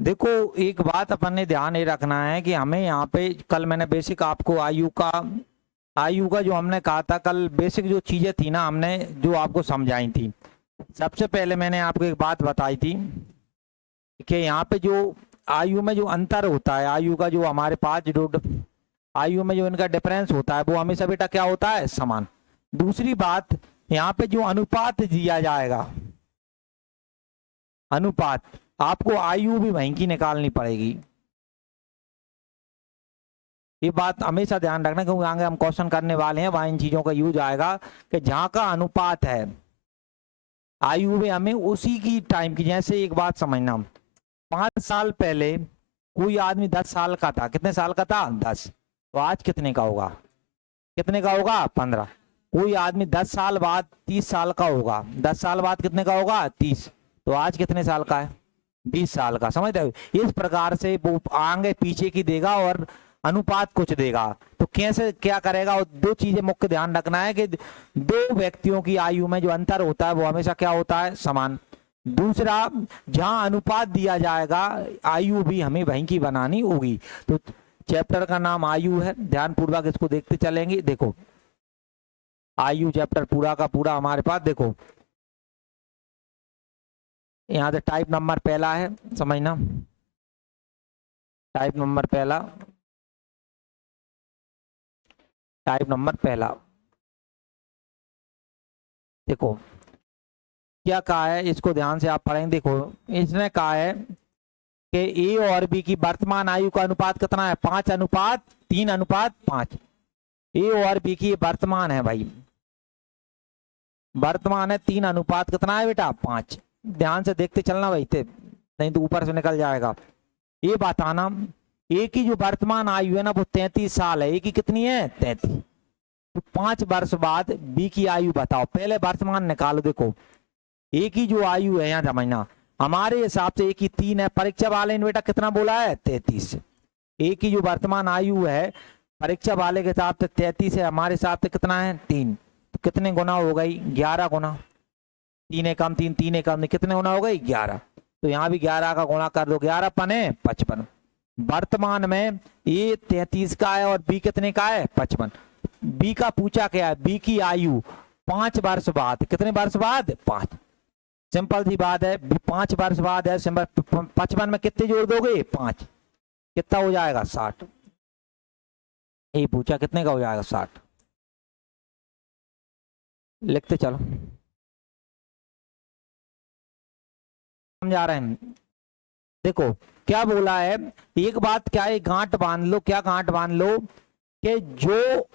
देखो, एक बात अपन ने ध्यान ये रखना है कि हमें यहाँ पे कल मैंने बेसिक आपको आयु का जो हमने कहा था कल, बेसिक जो चीजें थी ना हमने जो आपको समझाई थी। सबसे पहले मैंने आपको एक बात बताई थी कि यहाँ पे जो आयु में जो अंतर होता है, आयु का जो हमारे पास जो आयु में जो इनका डिफरेंस होता है वो हमेशा बेटा क्या होता है, समान। दूसरी बात, यहाँ पे जो अनुपात दिया जाएगा, अनुपात, आपको आयु भी वहीं की निकालनी पड़ेगी। ये बात हमेशा ध्यान रखना क्योंकि आगे हम क्वेश्चन करने वाले हैं, वहां इन चीजों का यूज आएगा कि जहां का अनुपात है आयु में हमें उसी की टाइम की। जैसे एक बात समझना, 5 साल पहले कोई आदमी 10 साल का था, कितने साल का था, 10, तो आज कितने का होगा, कितने का होगा, 15। कोई आदमी 10 साल बाद 30 साल का होगा, 10 साल बाद कितने का होगा, 30, तो आज कितने साल का है, 20 साल का। समझते हो, इस प्रकार से वो आगे पीछे की देगा और अनुपात कुछ देगा। तो कैसे क्या करेगा, और दो चीजें मुख्य ध्यान रखना है कि दो व्यक्तियों की आयु में जो अंतर होता है वो हमेशा क्या होता है, समान। दूसरा, जहां अनुपात दिया जाएगा आयु भी हमें वहीं की बनानी होगी। तो चैप्टर का नाम आयु है, ध्यान पूर्वक इसको देखते चलेंगे। देखो आयु चैप्टर पूरा का पूरा हमारे पास, देखो यहाँ से टाइप नंबर पहला है, समझना, टाइप नंबर पहला, टाइप नंबर पहला। देखो क्या कहा है, इसको ध्यान से आप पढ़ेंगे। देखो इसने कहा है कि ए और बी की वर्तमान आयु का अनुपात कितना है, 5:3:5। ए और बी की वर्तमान है भाई, वर्तमान है 3 अनुपात कितना है बेटा, 5। ध्यान से देखते चलना भाई, नहीं तो ऊपर से निकल जाएगा। ये बताना, ए की जो वर्तमान आयु है ना वो 33 साल है, ए की कितनी है, 33। तो 5 वर्ष बाद बी की आयु बताओ, पहले वर्तमान निकालो। देखो ए की जो आयु है, यहाँ समझना, हमारे हिसाब से ए की 3 है, परीक्षा वाले ने बेटा कितना बोला है, 33। ए की जो वर्तमान आयु है परीक्षा वाले के हिसाब से 33 है, हमारे हिसाब से कितना है, 3। तो कितने गुना हो गई, 11 गुना, 3 एकम 3, 3 एकम, कितने गुना हो गई, 11। तो यहाँ भी 11 का गुणा कर दो, 11 पने 55। वर्तमान में ए 33 का है और बी कितने का है, 55। बी का पूछा क्या है, बी की आयु 5 वर्ष बाद, कितने वर्ष बाद, 5। सिंपल सी बात है, 5 वर्ष बाद है, सिंपल 55 में कितने जोड़ दोगे, 5, कितना हो जाएगा, 60। ये पूछा कितने का हो जाएगा, 60। लिखते चलो, समझा रहे हैं। देखो क्या बोला है, एक बात क्या है, गांठ बांध लो, क्या गांठ बांध लो, कि जो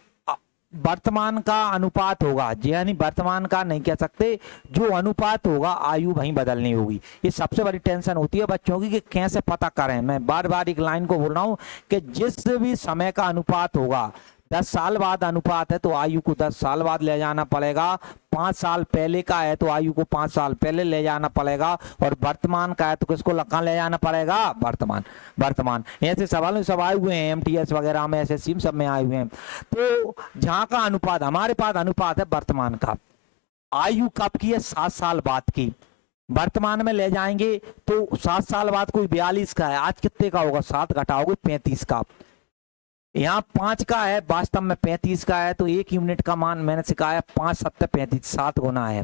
वर्तमान का अनुपात होगा, यानी वर्तमान का नहीं कह सकते, जो अनुपात होगा आयु वहीं बदलनी होगी। ये सबसे बड़ी टेंशन होती है बच्चों की कि कैसे पता करें। मैं बार बार एक लाइन को बोल रहा हूं कि जिस भी समय का अनुपात होगा, 10 साल बाद अनुपात है तो आयु को 10 साल बाद ले जाना पड़ेगा, 5 साल पहले का है तो आयु को 5 साल पहले ले जाना पड़ेगा, और वर्तमान का है तो किसको कहाँ ले जाना पड़ेगा, वर्तमान। वर्तमान ऐसे सवाल सब आए हुए हैं, एमटीएस वगैरह में, एसएससी में, सब में आए हुए हैं। तो जहां का अनुपात, हमारे पास अनुपात है वर्तमान का, आयु कब की है, 7 साल बाद की। वर्तमान में ले जाएंगे तो 7 साल बाद कोई 42 का है, आज कितने का होगा, 7 घटाओगे 35 का। यहाँ 5 का है, वास्तव में 35 का है, तो 1 यूनिट का मान मैंने सिखाया 5 7 35, 7 गुना है।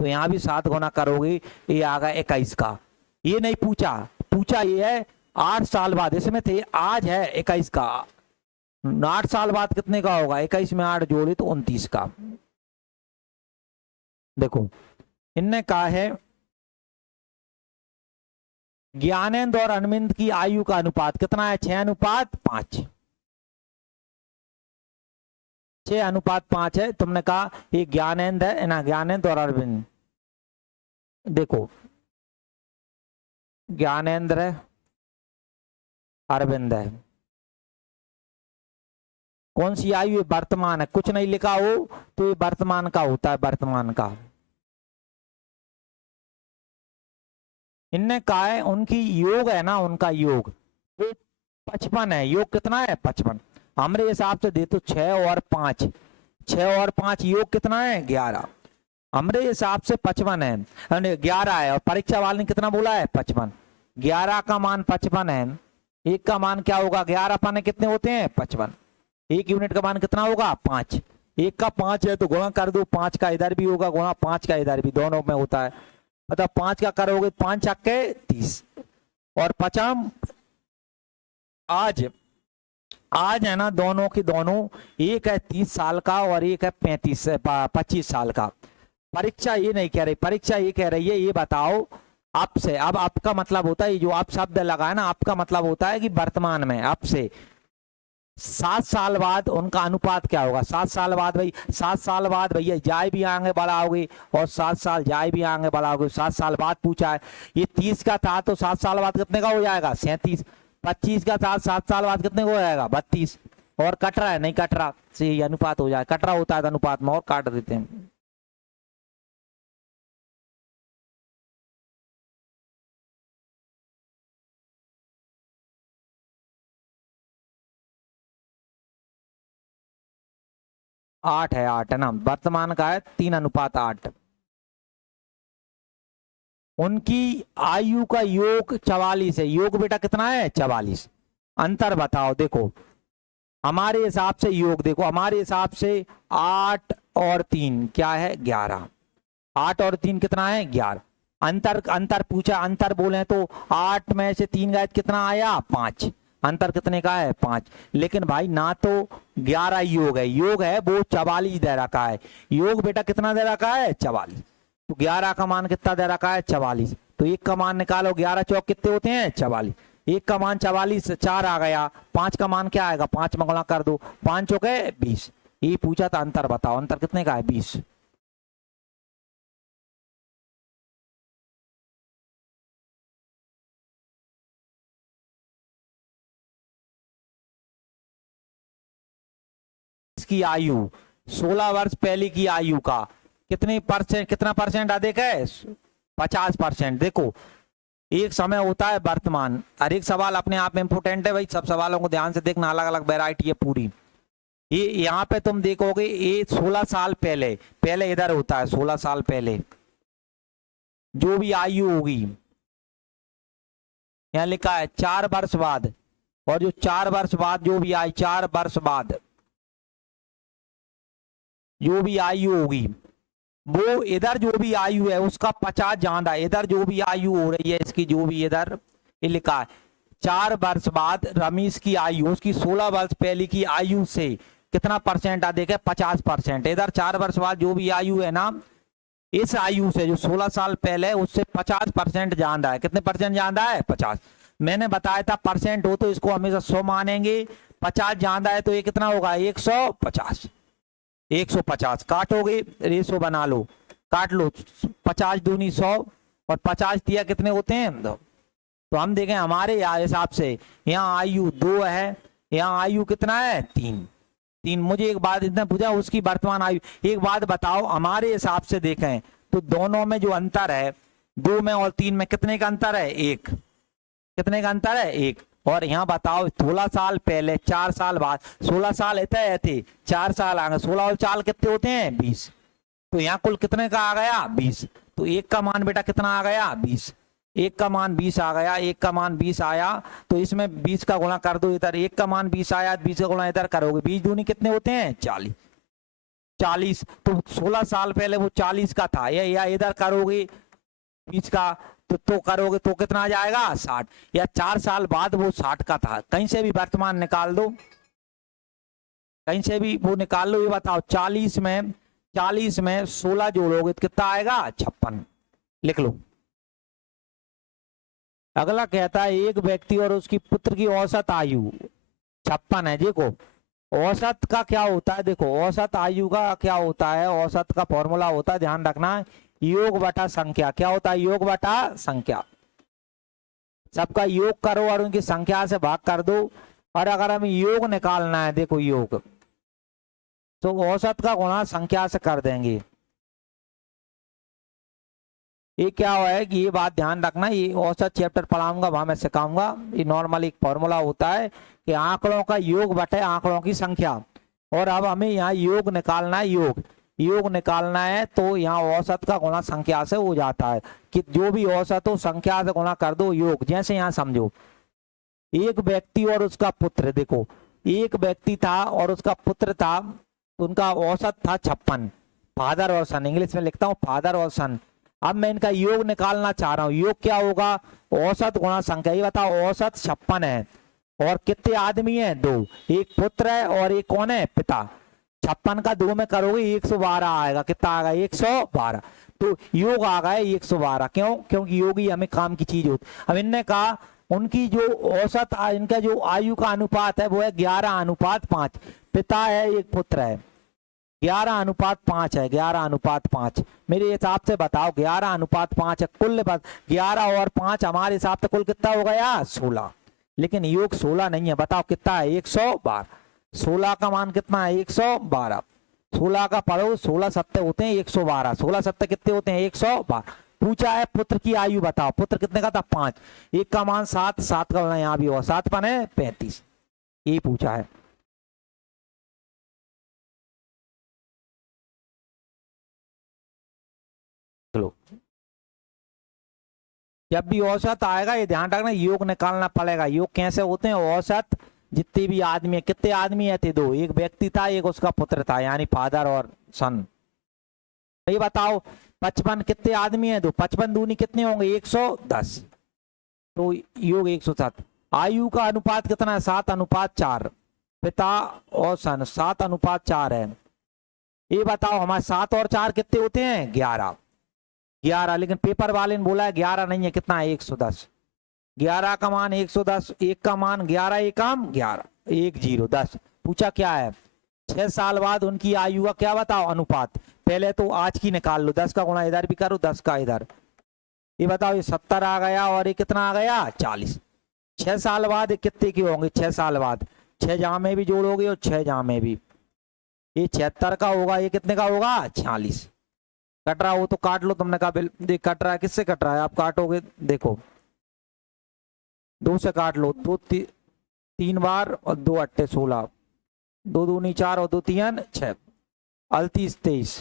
तो यहाँ भी 7 गुना करोगे, ये आ गया 21 का। ये नहीं पूछा, पूछा ये है 8 साल बाद, इसमें थे, आज है 21 का, 8 साल बाद कितने का होगा, 21 में 8 जोड़े तो 29 का। देखो इनने कहा है ज्ञानेंद्र और अरविंद की आयु का अनुपात कितना है, 6:5। 6:5 है। तुमने कहा ये ज्ञानेंद्र है ना, ज्ञानेंद्र और अरविंद, देखो ज्ञानेंद्र है, अरविंद है, कौन सी आयु है, वर्तमान है, कुछ नहीं लिखा हो तो ये वर्तमान का होता है, वर्तमान का। इनने कहा है उनकी योग है ना, उनका योग वो 55 है, योग कितना है, 55। हमारे हिसाब से दे तो 6 और 5, 6 और 5 योग कितना है, 11। हमारे हिसाब से 55 है, 11 है, और परीक्षा वाले ने कितना बोला है, 55। 11 का मान 55 है, 1 का मान क्या होगा 11 पाने कितने होते हैं 55, 1 यूनिट का मान कितना होगा 5, 1 का 5 है तो गुणा कर दो, 5 का इधर भी होगा गुणा, 5 का इधर भी, दोनों में होता है, मतलब 5 का करोगे 5 छक्के 30, और 50 आज आज है ना दोनों की दोनों, एक है 30 साल का और एक है 25 साल का। परीक्षा ये नहीं कह रही, परीक्षा ये कह रही है ये बताओ आपसे, अब आपका मतलब होता है जो आप शब्द लगाए ना, आपका मतलब होता है कि वर्तमान में आपसे 7 साल बाद उनका अनुपात क्या होगा। 7 साल बाद भाई, 7 साल बाद भैया जाए भी आगे बढ़ाओगे और 7 साल जाए भी आगे बढ़ाओगे, 7 साल बाद पूछा है, ये 30 का था तो 7 साल बाद कितने का हो जाएगा 37, 25 का था 7 साल बाद कितने का हो जाएगा 32, और कट रहा है नहीं कट रहा, से ये अनुपात हो जाए, कट रहा होता है तो अनुपात में और काट देते हैं। आठ है, 8 है ना, वर्तमान का है 3:8। उनकी आयु का योग 44 है, योग बेटा कितना है 44, अंतर बताओ। देखो हमारे हिसाब से योग देखो, हमारे हिसाब से 8 और 3 क्या है 11, 8 और 3 कितना है 11, अंतर अंतर पूछा, अंतर बोले तो 8 में से 3 गए कितना आया 5, अंतर कितने का है 5, लेकिन भाई ना तो 11 योग है, योग है वो 44 दे रखा है, योग बेटा कितना दे रखा है 44, तो 11 का मान कितना दे रखा है 44, तो 1 का मान निकालो, 11 चौक कितने होते हैं 44, 1 का मान 44, 4 आ गया, 5 का मान क्या आएगा 5 में गुणा कर दो, 5 चौके 20, ये पूछा था अंतर बताओ, अंतर कितने का है 20। की आयु 16 वर्ष पहले की आयु का कितने परसेंट, कितना परसेंट अधिक है 50%। देखो एक समय होता है वर्तमान, हर एक सवाल अपने आप में इंपोर्टेंट है भाई, सब सवालों को ध्यान से देखना, अलग अलग वैरायटी है पूरी। ये यहाँ पे तुम देखोगे ये 16 साल पहले, पहले इधर होता है 16 साल पहले जो भी आयु होगी, यहाँ लिखा है 4 वर्ष बाद, और जो 4 वर्ष बाद जो भी आई 4 वर्ष बाद जो भी आयु होगी, वो इधर जो भी आयु है उसका 50 ज्यादा, इधर जो भी आयु हो रही है इसकी, जो भी इधर लिखा है 4 वर्ष बाद रमेश की आयु उसकी 16 वर्ष पहले की आयु से कितना परसेंट अधिक है 50%। इधर 4 वर्ष बाद जो भी आयु है ना, इस आयु से जो 16 साल पहले उससे 50% ज्यादा है, कितने परसेंट ज्यादा है 50। मैंने बताया था परसेंट हो तो इसको हमेशा 100 मानेंगे, 50 ज्यादा है तो ये कितना होगा 150, 150 काटोगे रेशो बना लो, काट लो, 50 दूनी 100 और 50 दिया कितने होते हैं तो हम देखें हमारे हिसाब से यहाँ आयु 2 है, यहाँ आयु कितना है 3। मुझे एक बात इतना पूछा उसकी वर्तमान आयु, एक बात बताओ हमारे हिसाब से देखें तो दोनों में जो अंतर है 2 में और 3 में कितने का अंतर है 1, कितने का अंतर है 1। और यहाँ बताओ 16 साल पहले 4 साल बाद, 16 साल इतने थे 4 साल आ गए, 16 और 4 कितने होते हैं 20, तो यहाँ कुल कितने का आ गया 20, तो 1 का मान बेटा कितना आ गया 20, 1 का मान 20 आ गया, 1 का मान 20 आया तो इसमें 20 का गुणा कर दो इधर, 1 का मान 20 आया 20 का गुणा इधर करोगे, 20 दूनी कितने होते हैं 40, 40 तो 16 साल पहले वो 40 का था, या इधर करोगे 20 का तो करोगे तो कितना आ जाएगा 60, या 4 साल बाद वो 60 का था, कहीं से भी वर्तमान निकाल दो, कहीं से भी वो निकाल लो। ये बताओ 40 में 16 जोड़ोगे तो कितना आएगा 56, लिख लो। अगला कहता है एक व्यक्ति और उसकी पुत्र की औसत आयु 56 है। देखो औसत का क्या होता है, देखो औसत आयु का क्या होता है, औसत का फॉर्मूला होता है ध्यान रखना योग बटा संख्या, क्या होता है योग बटा संख्या, सबका योग करो और उनकी संख्या से भाग कर दो, और अगर हमें योग निकालना है देखो योग तो औसत का गुणा संख्या से कर देंगे। ये क्या है कि ये बात ध्यान रखना, ये औसत चैप्टर पढ़ाऊंगा वहां मैं सिखाऊंगा, ये नॉर्मल एक फॉर्मूला होता है कि आंकड़ों का योग बटे आंकड़ों की संख्या, और अब हमें यहाँ योग निकालना है, योग योग निकालना है तो यहाँ औसत का गुणा संख्या से हो जाता है कि जो भी औसत हो संख्या से गुणा कर दो योग। जैसे यहाँ समझो एक व्यक्ति और उसका पुत्र, देखो एक व्यक्ति था और उसका पुत्र था, उनका औसत था 56, फादर और सन, इंग्लिश में लिखता हूँ फादर और सन। अब मैं इनका योग निकालना चाह रहा हूँ, योग क्या होगा, औसत गुणा संख्या। ये बताओ औसत 56 है और कितने आदमी हैं, 2, एक पुत्र है और एक कौन है, पिता। 56 का 2 में करोगे 112 आएगा, कितना आएगा 112। तो योग आ गया 112, क्यों, क्योंकि योग ही हमें काम की चीज होती। अब इनने कहा उनकी जो औसत इनका जो आयु का अनुपात है वो है 11:5। पिता है एक पुत्र है, 11:5 है, 11:5। मेरे हिसाब से बताओ 11:5 है कुल, 11 और 5 हमारे हिसाब से कुल कितना हो गया 16। लेकिन योग 16 नहीं है, बताओ कितना है 112। 16 का मान कितना है 112। 16 का पढ़ो, 16 सत्ते होते हैं 112, 16 सत्ते कितने होते हैं 112। पूछा है पुत्र की आयु बताओ, पुत्र कितने का था 5, एक का मान 7, 7 का यहाँ भी हुआ 7 पन है 35, यही पूछा है। चलो जब भी औसत आएगा ये ध्यान रखना, योग निकालना पड़ेगा। योग कैसे होते हैं, औसत जितने भी आदमी है, कितने आदमी है थे 2, एक व्यक्ति था एक उसका पुत्र था, यानी फादर और सन। ये बताओ 55 कितने आदमी है, 2, 55 दूनी कितने होंगे 110, तो योग 107। आयु का अनुपात कितना है 7:4, पिता और सन 7:4 है। ये बताओ हमारे 7 और 4 कितने होते हैं 11, 11। लेकिन पेपर वाले ने बोला है 11 नहीं है, कितना है 110। 11 का मान 110, एक का मान 11, एक काम 11, 10। पूछा क्या है 6 साल बाद उनकी आयु का क्या बताओ अनुपात। पहले तो आज की निकाल लो, 10 का गुणा इधर भी करो 10 का इधर। ये बताओ ये 70 आ गया और ये कितना आ गया 40। 6 साल बाद ये कितने के होंगे, 6 साल बाद 6 जहां में भी जोड़ोगे और 6 जहां में भी, ये 76 का होगा, ये कितने का होगा 46। कट रहा हो तो काट लो, तुमने कहा देख कट रहा है, किससे कट रहा है, आप काटोगे देखो 2 से काट लो, 2 3 बार और 2 अट्टे 16, 2 दूनी 4 और 2 3 6, 38 23।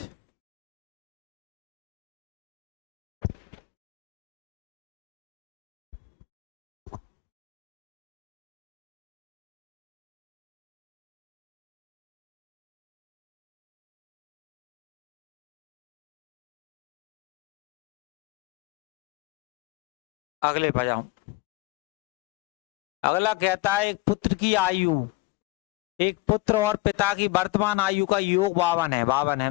अगले पर जाऊं। अगला कहता है एक पुत्र की आयु, एक पुत्र और पिता की वर्तमान आयु का योग 52 है, 52 है।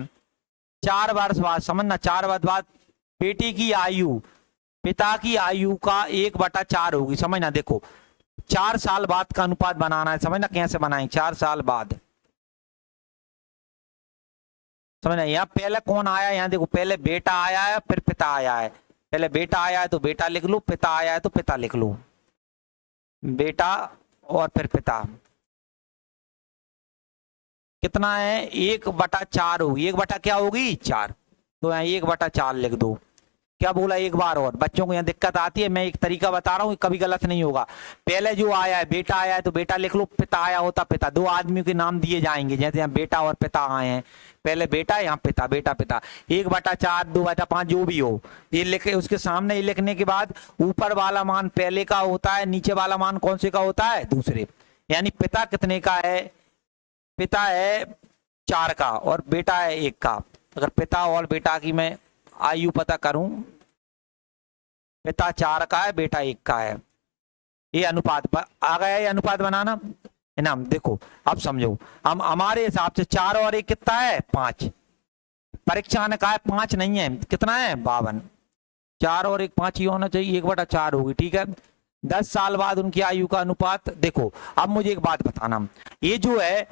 4 वर्ष बाद, समझना 4 वर्ष बाद बेटी की आयु पिता की आयु का 1/4 होगी, समझना। देखो 4 साल बाद का अनुपात बनाना है, समझना कैसे बनाएं 4 साल बाद, समझना। यहाँ पहले कौन आया, यहाँ देखो पहले बेटा आया है फिर पिता आया है, पहले बेटा आया है तो बेटा लिख लो, पिता आया है तो पिता लिख लो, बेटा और फिर पिता। कितना है 1/4 होगी, 1 क्या होगी 4, तो यहाँ 1/4 लिख दो। क्या बोला एक बार और, बच्चों को यहाँ दिक्कत आती है, मैं एक तरीका बता रहा हूँ कभी गलत नहीं होगा। पहले जो आया है बेटा आया है तो बेटा लिख लो, पिता आया होता पिता, 2 आदमियों के नाम दिए जाएंगे, जैसे यहाँ बेटा और पिता आए हैं, पहले बेटा यहाँ पिता, बेटा पिता। 1/4 2/5 जो भी हो ये लिखे, उसके सामने ये लिखने के बाद ऊपर वाला मान पहले का होता है, नीचे वाला मान कौन से का होता है दूसरे। यानी पिता कितने का है, पिता है 4 का और बेटा है 1 का। अगर पिता और बेटा की मैं आयु पता करूं, पिता 4 का है बेटा 1 का है, ये अनुपात आ गया, ये अनुपात बनाना है ना। देखो अब समझो, हम हमारे हिसाब से 4 और 1 कितना है 5, परीक्षा ने कहा है 5 नहीं है, कितना है 52। 4 और 1 5 ही होना चाहिए, 1/4 होगी, ठीक है। 10 साल बाद उनकी आयु का अनुपात। देखो अब मुझे एक बात बताना, ये जो है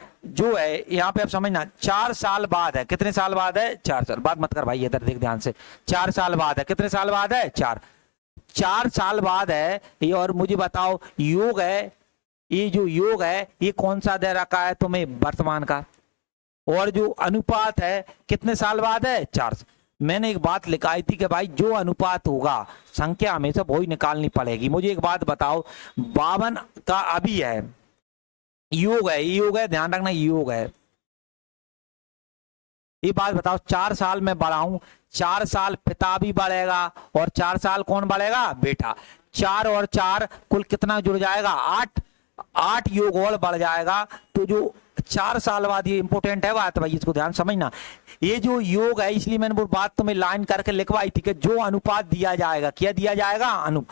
यहाँ पे आप समझना 4 साल बाद है, कितने साल बाद है 4 साल बाद, मत कर भाई इधर देख ध्यान से, 4 साल बाद है, कितने साल बाद है 4 साल बाद है ये। और मुझे बताओ योग है, ये जो योग है ये कौन सा दे रखा है तुम्हें वर्तमान का, और जो अनुपात है कितने साल बाद है 4। मैंने एक बात लिखाई थी कि भाई जो अनुपात होगा संख्या हमेशा वही निकालनी पड़ेगी। मुझे एक बात बताओ 52 का अभी है, योग है, योग है, ध्यान रखना योग है, ये बात बताओ, 4 साल में बड़ा हूं, 4 साल पिता भी बढ़ेगा और 4 साल कौन बढ़ेगा, बेटा। 4 और 4 कुल कितना जुड़ जाएगा, 8। 8 योग और बढ़ जाएगा। तो जो 4 साल बाद, ये इंपोर्टेंट है बात भाई, इसको ध्यान समझना। ये जो योग है, इसलिए मैंने वो बात तुम्हें लाइन करके लिखवाई थी कि जो अनुपात दिया जाएगा, क्या दिया जाएगा,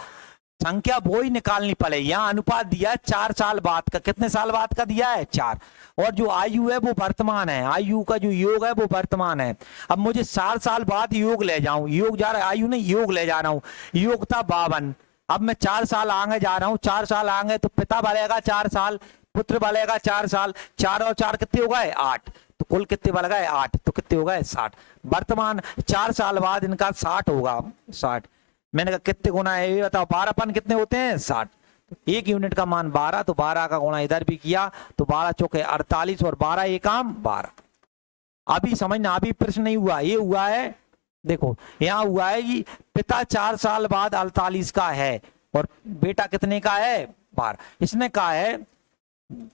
संख्या वो ही निकालनी पड़ेगी। यहाँ अनुपात दिया है 4 साल बाद का, कितने साल बाद का दिया है, 4। और जो आयु है वो वर्तमान है, आयु का जो योग है वो वर्तमान है। अब मुझे 4 साल बाद योग ले जाऊं, योग जा रहा है, आयु नहीं, योग ले जा रहा हूं। योग था 52, अब मैं 4 साल आगे जा रहा हूं, 4 साल आगे तो पिता बढ़ेगा 4 साल, पुत्र बढ़ेगा 4 साल, 4 और 4 कितने हो गए, 8। तो कुल कितने बढ़ गए, 8, तो कितने हो गए, 60। वर्तमान 4 साल बाद इनका 60 होगा, 60। मैंने कहा कितने गुना है ये बताओ, 12 कितने होते हैं, 60। एक यूनिट का मान 12, तो 12 का गुणा इधर भी किया तो 12 चौके 48 और 12 एकम 12। अभी समझना, अभी प्रश्न नहीं हुआ, ये हुआ है, देखो यहाँ हुआ है कि पिता 4 साल बाद 48 का है और बेटा कितने का है, 12। इसने कहा है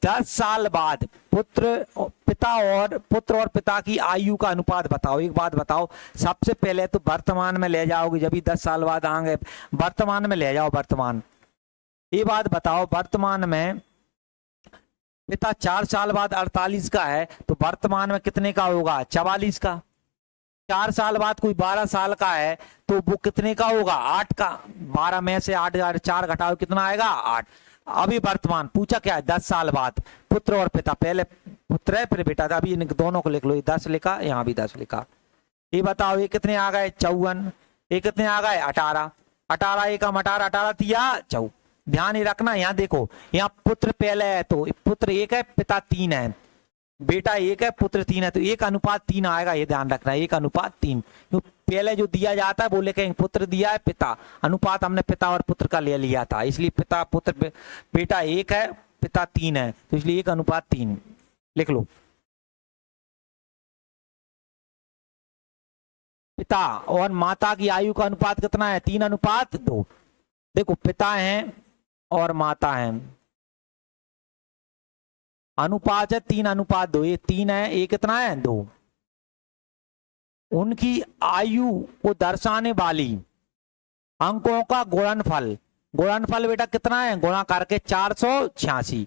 10 साल बाद पिता और पिता की आयु का अनुपात बताओ। एक बात बताओ, सबसे पहले तो वर्तमान में ले जाओगे, जब भी 10 साल बाद आएंगे वर्तमान में ले जाओ, वर्तमान। ये बात बताओ, वर्तमान में पिता 4 साल बाद 48 का है तो वर्तमान में कितने का होगा, 44 का। 4 साल बाद कोई 12 साल का है तो वो कितने का होगा, 8 का। 12 में से 8 4 घटाओ, कितना आएगा, 8। अभी वर्तमान पूछा क्या है, 10 साल बाद पुत्र और पिता, पहले पुत्र है फिर बेटा था, अभी इन दोनों को लिख लो, ये 10 लिखा, यहाँ भी 10 लिखा। ये बताओ ये कितने आ गए, 54। ये कितने आ गए, 18। 18 एकम 18, 18 तिया 4। ध्यान ही रखना, यहाँ देखो, यहाँ पुत्र पहले है तो पुत्र 1 है, पिता 3 है, बेटा 1 है, पुत्र 3 है, तो 1:3 आएगा, ये ध्यान रखना, 1:3। पहले जो दिया जाता है वो लेके पुत्र दिया है, पिता, अनुपात हमने पिता और पुत्र का ले लिया था, इसलिए पिता पुत्र, बेटा 1 है, पिता 3 है, तो इसलिए 1:3 लिख लो। पिता और माता की आयु का अनुपात कितना है, 3:2। देखो पिता हैं और माता हैं, अनुपात है 3:2, ये 3 है, ये कितना है, 2। उनकी आयु को दर्शाने वाली अंकों का गुणनफल, गुणनफल बेटा कितना है, गुणा करके 486।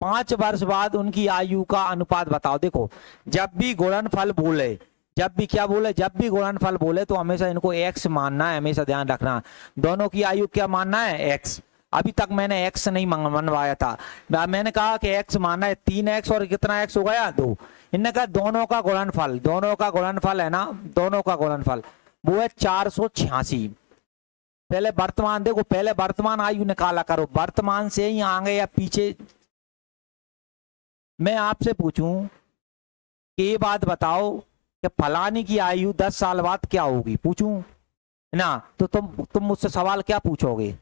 5 वर्ष बाद उनकी आयु का अनुपात बताओ। देखो जब भी गुणनफल बोले, जब भी क्या बोले, जब भी गुणनफल बोले तो हमेशा इनको x मानना है, हमेशा ध्यान रखना। दोनों की आयु क्या मानना है, x। अभी तक मैंने x नहीं मनवाया था, मैंने कहा कि x मानना है, 3x और कितना x हो गया, 2। इनने कहा दोनों का गुणनफल, दोनों का गुणनफल है ना, दोनों का गुणनफल वो है 486। पहले वर्तमान देखो, पहले वर्तमान आयु निकाला करो, वर्तमान से ही आगे या पीछे। मैं आपसे पूछूं कि ये बात बताओ कि फलानी की आयु 10 साल बाद क्या होगी, पूछूं ना, तो तुम मुझसे सवाल क्या पूछोगे,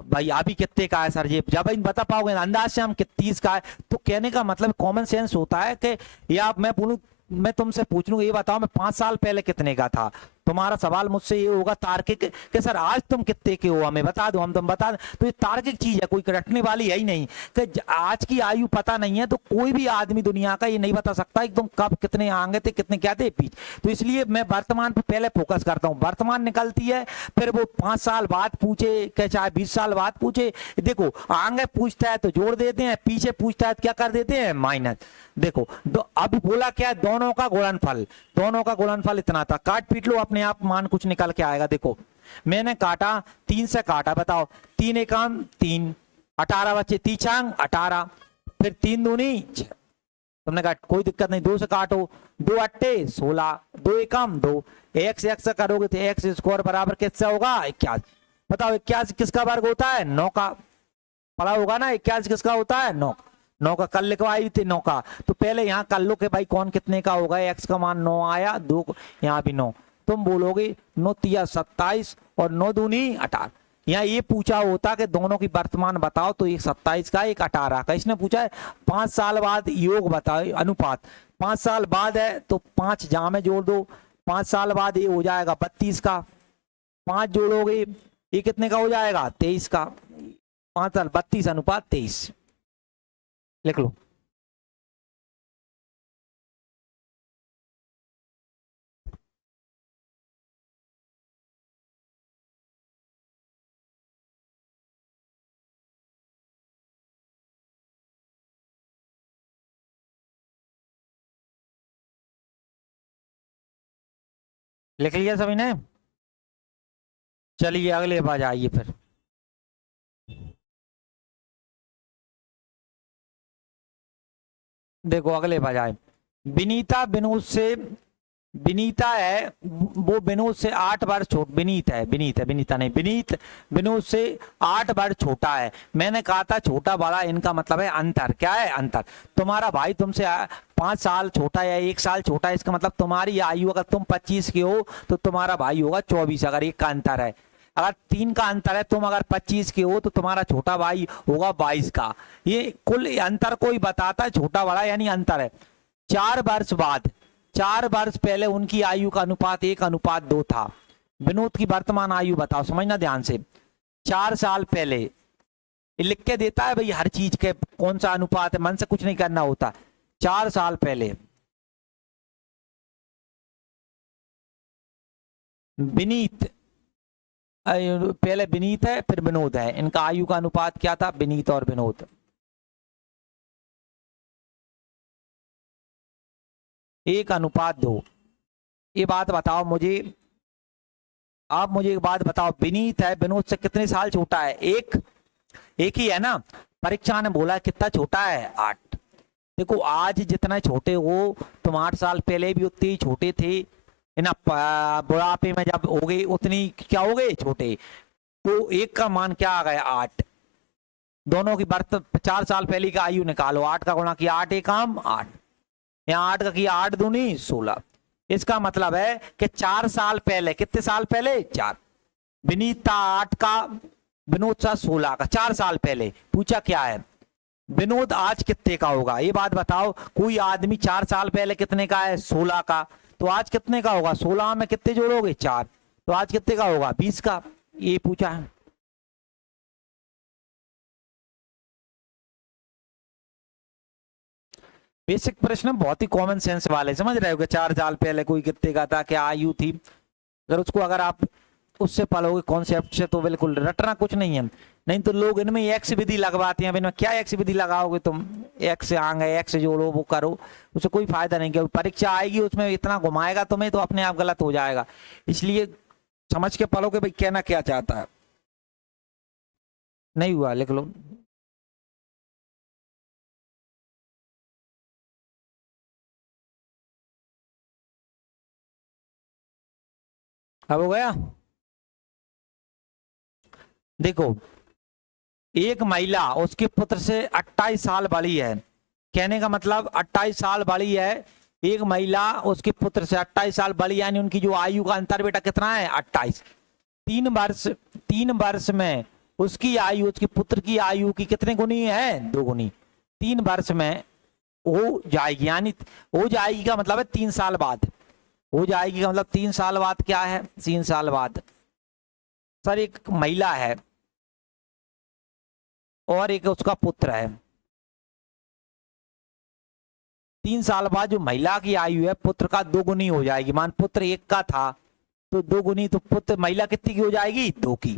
भाई अभी कितने का है सर, ये जब इन बता पाओगे अंदाज से हम 30 का है, तो कहने का मतलब कॉमन सेंस होता है कि या मैं बोलूं, मैं तुमसे पूछ लूं ये बताओ मैं 5 साल पहले कितने का था, तुम्हारा सवाल मुझसे ये होगा तार्किक कि सर आज तुम कितने के हो, हमें बता दो, हम तुम बता दें, तो ये तार्किक चीज है, कोई रटने वाली है ही नहीं कि आज की आयु पता नहीं है तो कोई भी आदमी दुनिया का ये नहीं बता सकता कि तुम कब कितने आगे थे, कितने क्या थे पीछे। तो इसलिए मैं वर्तमान पे पहले फोकस करता हूँ, वर्तमान निकलती है, फिर वो 5 साल बाद पूछे कि चाहे 20 साल बाद पूछे, देखो आगे पूछता है तो जोड़ देते हैं, पीछे पूछता है तो क्या कर देते हैं, माइनस। देखो अभी बोला क्या, दोनों का गुणनफल, दोनों का गुणनफल इतना था, काट पीट लो अपने आप मान कुछ निकल के आएगा। देखो मैंने काटा 3 से काटा, बताओ 3 एकम 3, 18 बच्चे, 3 18, फिर 3 दूनी 6। तुमने कहा कोई दिक्कत नहीं, 2 से काटो, 2 अट्टे 16, 2 एकम 2, x से करोगे तो x स्क्वायर बराबर किससे होगा, 81। बताओ 81 किसका वर्ग होता है, 9 का, पढ़ा होगा ना, 81 किसका होता है, 9। 9 का कल लिखवाई थी, 9 का, तो पहले यहाँ कर लो कि भाई कौन कितने का होगा, x का मान 9 आया, 2 यहाँ भी 9, तुम बोलोगे 9 तिया 27 और 9 दूनी 18। यहाँ ये पूछा होता कि दोनों की वर्तमान बताओ, तो एक 27 का एक 18 का, इसने पूछा है 5 साल बाद योग बताओ, अनुपात 5 साल बाद है तो 5 जहाँ में जोड़ दो, 5 साल बाद ये हो जाएगा 32 का, 5 जोड़ोगे ये कितने का हो जाएगा, 23 का, 5 साल 32:23 लिख लो। लिख लिया सभी ने? चलिए अगले बार आइए फिर। देखो अगले बार आए। विनीता विनोद से, विनीता है वो विनोद से 8 वर्ष विनीत है, विनीत है, विनीता नहीं, विनीत विनोद से 8 वर्ष छोटा है। मैंने कहा था छोटा बड़ा इनका मतलब है अंतर। क्या है अंतर? तुम्हारा भाई तुमसे 5 साल छोटा या 1 साल छोटा है, इसका मतलब तुम्हारी आयु, अगर तुम 25 के हो तो तुम्हारा भाई होगा 24, अगर 1 का अंतर है। अगर 3 का अंतर है, तुम अगर 25 के हो तो तुम्हारा छोटा भाई होगा 22 का। ये कुल अंतर को ही बताता है, छोटा बड़ा यानी अंतर है। 4 वर्ष बाद, 4 वर्ष पहले उनकी आयु का अनुपात 1:2 था। विनोद की वर्तमान आयु बताओ, समझना ध्यान से। 4 साल पहले, ये लिख के देता है भाई हर चीज के कौन सा अनुपात है, मन से कुछ नहीं करना होता। 4 साल पहले विनीत, पहले विनीत है फिर विनोद है, इनका आयु का अनुपात क्या था? विनीत और विनोद 1:2। ये बात बताओ मुझे, आप मुझे एक बात बताओ, विनीत है विनोद से कितने साल छोटा है? एक ही है ना। परीक्षा ने बोला कितना छोटा है? 8। देखो आज जितना छोटे हो तुम, 8 साल पहले भी उतने ही छोटे थे ना, बुढ़ापे में जब हो गए उतनी क्या हो गए? छोटे। तो एक का मान क्या आ गया? 8। दोनों की बर्थ 4 साल पहले का आयु निकालो, 8 का गुणा किया 8 एकम 8, यहाँ 8 का किया 8 दूनी 16। इसका मतलब है कि 4 साल पहले, कितने साल पहले? 4। विनीता 8 का, विनोद सा 16 का, 4 साल पहले। पूछा क्या है? विनोद आज कितने का होगा? ये बात बताओ। कोई आदमी 4 साल पहले कितने का है? 16 का। तो आज कितने का होगा? 16 में कितने जोड़ोगे? 4। तो आज कितने का होगा? 20 का। ये पूछा है। बेसिक प्रश्न बहुत ही कॉमन सेंस वाले, समझ रहे हो कि 4 साल पहले कोई कितने का था, क्या आयु थी। अगर उसको अगर आप उससे पालोगे कॉन्सेप्ट से तो बिल्कुल रटना कुछ नहीं है। नहीं तो लोग इनमें एक्स विधि लगवाते हैं, इनमें क्या एक्स विधि लगाओगे तुम? एक्स आगे एक्स जोड़ो वो करो, उससे कोई फायदा नहीं। क्योंकि परीक्षा आएगी उसमें इतना घुमाएगा तुम्हें तो अपने आप गलत हो जाएगा। इसलिए समझ के पढ़ो कि भाई कहना क्या चाहता है। नहीं हुआ लिख लो। अब हो गया। देखो एक महिला उसके पुत्र से 28 साल बड़ी है। कहने का मतलब 28 साल बड़ी है एक महिला उसके पुत्र से, 28 साल बड़ी, यानी उनकी जो आयु का अंतर बेटा कितना है? 28। 3 वर्ष में उसकी आयु उसके पुत्र की आयु की कितने गुनी है? 2 गुनी। 3 वर्ष में हो जाएगी, यानी हो जाएगी का मतलब है 3 साल बाद हो जाएगी का मतलब 3 साल बाद क्या है? 3 साल बाद। सर एक महिला है और एक उसका पुत्र है। 3 साल बाद जो महिला की आयु है पुत्र का 2 गुनी हो जाएगी। मान पुत्र 1 का था तो 2 गुनी, तो पुत्र महिला कितनी की हो जाएगी? 2 की।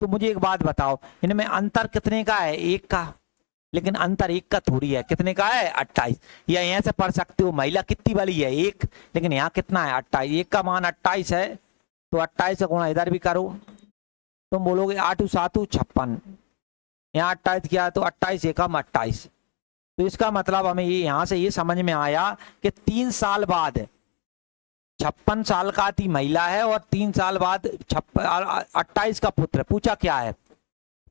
तो मुझे एक बात बताओ, इनमें अंतर कितने का है? 1 का। लेकिन अंतर 1 का थोड़ी है, कितने का है? 28। या यहाँ से पढ़ सकते हो महिला कितनी वाली है? 1। लेकिन यहाँ कितना है? 28। 1 का मान 28 है तो 28 का गुणा इधर भी करो, तुम बोलोगे 8 7 56। यहाँ 28 किया तो 28 एकम 28। तो इसका मतलब हमें ये यहाँ से ये समझ में आया कि 3 साल बाद 56 साल का थी महिला है और 3 साल बाद 28 का पुत्र। पूछा क्या है?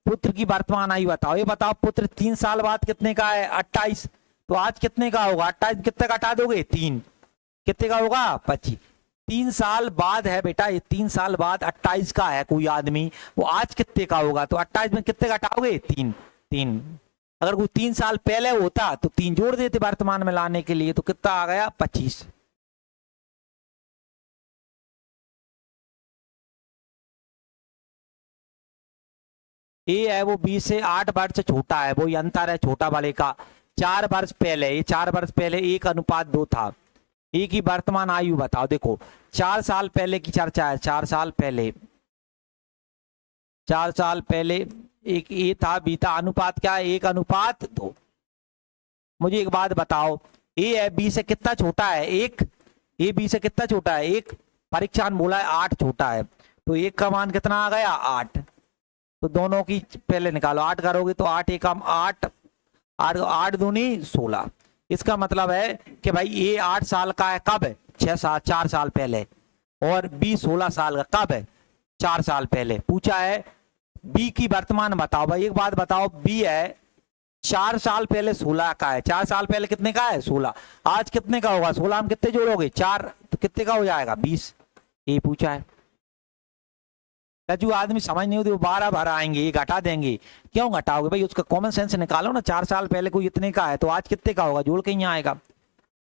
पुत्र की वर्तमान आयु बताओ। ये बताओ पुत्र 3 साल बाद कितने का है? 28। तो आज कितने का होगा? 28 कितने का हटा दोगे? 3। कितने का होगा? 25। 3 साल बाद है बेटा, ये 3 साल बाद 28 का है कोई आदमी, वो आज कितने का होगा? तो 28 में कितने का हटाओगे? 3। 3। अगर कोई 3 साल पहले होता तो 3 जोड़ देते वर्तमान में लाने के लिए, तो कितना आ गया? 25। ये है वो 20 से 8 वर्ष छोटा है, वो अंतर है छोटा वाले का। 4 वर्ष पहले, ये 4 वर्ष पहले 1:2 था। एक ही वर्तमान आयु बताओ। देखो 4 साल पहले की चर्चा है। 4 साल पहले, 4 साल पहले एक ए था, बी था, अनुपात क्या है? 1:2। मुझे एक बात बताओ, ए है बी से कितना छोटा है? 1। ए बी से कितना छोटा है? 1। परीक्षा में बोला है 8 छोटा है, तो 1 का मान कितना आ गया 8, तो दोनों की पहले निकालो, 8 करोगे तो 8 एकम 8, 8 8 दूनी 16। इसका मतलब है कि भाई ये 8 साल का है, कब है 6 साल 4 साल पहले, और बी 16 साल का कब है 4 साल पहले। पूछा है बी की वर्तमान बताओ। भाई एक बात बताओ, बी है 4 साल पहले 16 का है, 4 साल पहले कितने का है 16, आज कितने का होगा 16 हम कितने जोड़ोगे 4, तो कितने का हो जाएगा 20, ये पूछा है। जो आदमी समझ नहीं होती वो 12 भर आएंगे, ये घटा देंगे, क्यों घटाओगे भाई, उसका कॉमन सेंस निकालो ना। 4 साल पहले कोई इतने का है तो आज कितने का होगा, जोड़ के ही आएगा।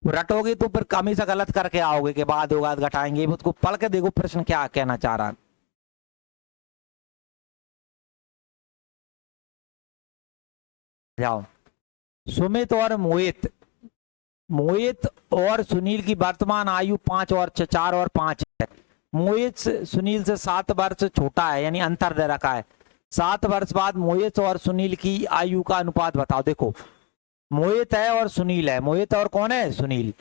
रटोगे तो फिर हमेशा गलत करके आओगे कि बाद होगा घटाएंगे, उसको पढ़ के देखो प्रश्न क्या कहना चाह रहा है। जाओ, सुमित और मोहित, मोहित और सुनील की वर्तमान आयु 5 और 4 और 5 है। मोहित सुनील से 7 वर्ष छोटा है, यानी अंतर दे रखा है। 7 वर्ष बाद मोहित और सुनील की आयु का अनुपात बताओ। देखो मोहित है और सुनील है, मोहित और कौन है सुनील,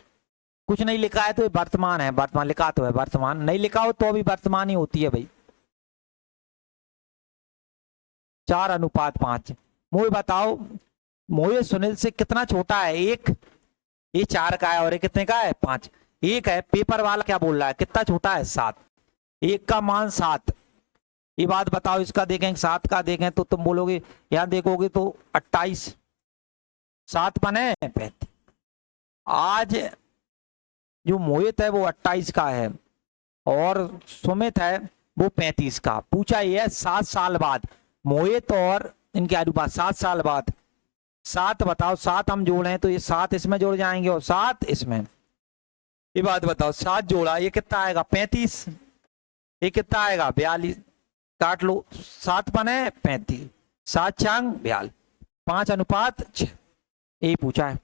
कुछ नहीं लिखा है तो ये वर्तमान है, वर्तमान लिखा तो है, वर्तमान नहीं लिखा हो तो अभी वर्तमान ही होती है भाई। 4:5। मोहित बताओ, मोहित सुनील से कितना छोटा है, 1, ये 4 का है और ये कितने का है 5, 1 है। पेपर वाला क्या बोल रहा है, कितना छोटा है 7, 1 का मान 7। ये बात बताओ, इसका देखें 7 का देखें तो तुम बोलोगे, यहां देखोगे तो 28, 7 पने 35। आज जो मोहित है वो 28 का है और सुमित है वो 35 का। पूछा ये है 7 साल बाद मोहित और इनके अनुपात, 7 साल बाद 7 बताओ, 7 हम जोड़े तो ये 7 इसमें जुड़ जाएंगे और 7 इसमें। ये बात बताओ 7 जोड़ा ये कितना आएगा 35, ये कितना आएगा 42, काट लो 7 पने 35, 7 छंग 42, 5:6। यही पूछा है।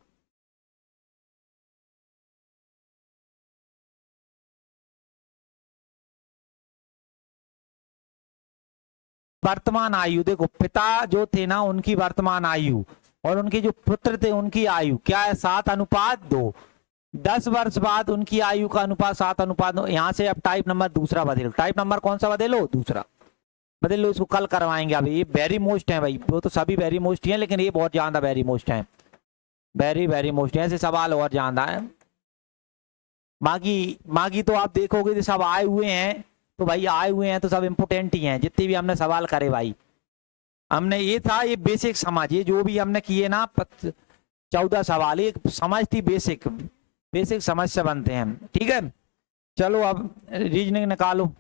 वर्तमान आयु देखो, पिता जो थे ना उनकी वर्तमान आयु और उनके जो पुत्र थे उनकी आयु क्या है 7:2। 10 वर्ष बाद उनकी आयु का अनुपात 7:2। यहाँ से अब टाइप नंबर दूसरा बदलो, टाइप नंबर कौन सा बदलो, दूसरा बदल लो, इसको कल करवाएंगे। अभी ये वेरी मोस्ट है भाई, वो तो सभी वेरी मोस्ट ही है लेकिन ये बहुत ज्यादा वेरी मोस्ट है, वेरी मोस्ट है, ऐसे सवाल और ज्यादा है। बाकी तो आप देखोगे सब आए हुए हैं, तो भाई आए हुए हैं तो सब इम्पोर्टेंट ही हैं, जितने भी हमने सवाल करे भाई। हमने ये था ये बेसिक समझ, ये जो भी हमने किए ना 14 सवाल, ये समझ थी बेसिक समझ से बनते हैं। ठीक है, चलो अब रीजनिंग निकालो।